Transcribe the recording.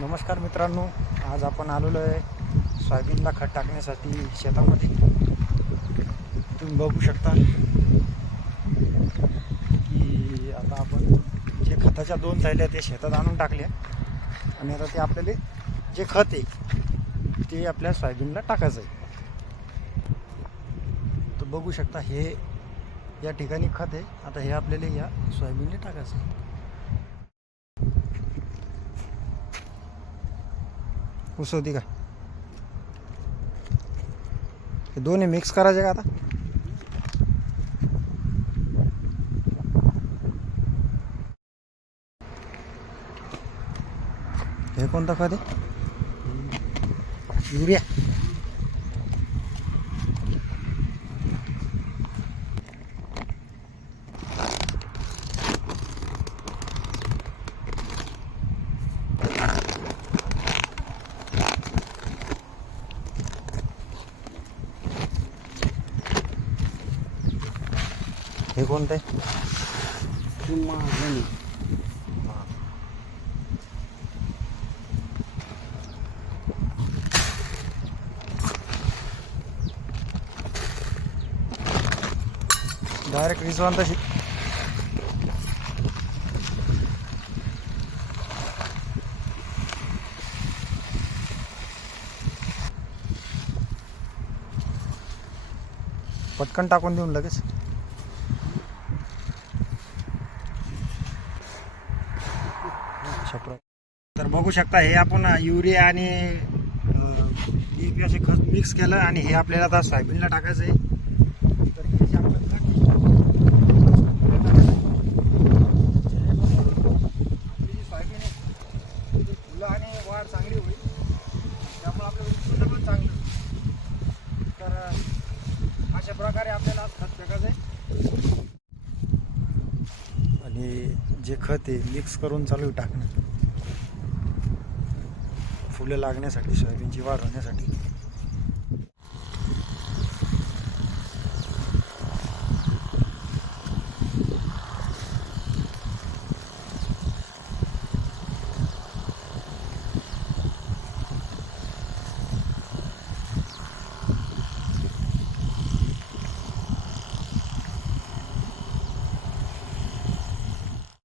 नमस्कार मित्रांनो, आज आपण आलेलो आहे सोयाबीनला खत टाकण्यासाठी शेतामध्ये. तुम्ही बघू शकता की आता आपण जे खताच्या 2 थैल्या ते शेतात आणून टाकल्या आणि आता ते आपल्याला जे खत आहे ते आपल्या सोयाबीनला टाकायचं आहे. तर बघू शकता हे या ठिकाणी खत आहे. आता हे आपल्याला या सोयाबीनला टाकायचं आहे. ऊस होती का? हे दोन्ही मिक्स करायचे का आता? हे कोणतं खत आहे? युरिया. हे कोणतं आहे? डायरेक्ट विजवान तशी. पटकन टाकून देऊन लगेच. तर बघू शकता हे आपण युरिया आणि DAP असे खत मिक्स केलं आणि हे आपल्याला आता सोयाबीनला टाकायचं आहे. तर हे जे आपण सोयाबीन आहे ते फुलं आणि वाढ चांगली होईल, त्यामुळे आपल्याला उत्पन्न पण चांगलं. तर अशा प्रकारे आपल्याला खत टाकायचं आहे आणि जे खत आहे मिक्स करून चालू टाकणं फुलं लागण्यासाठी, सोयाबीनची वाढ होण्यासाठी.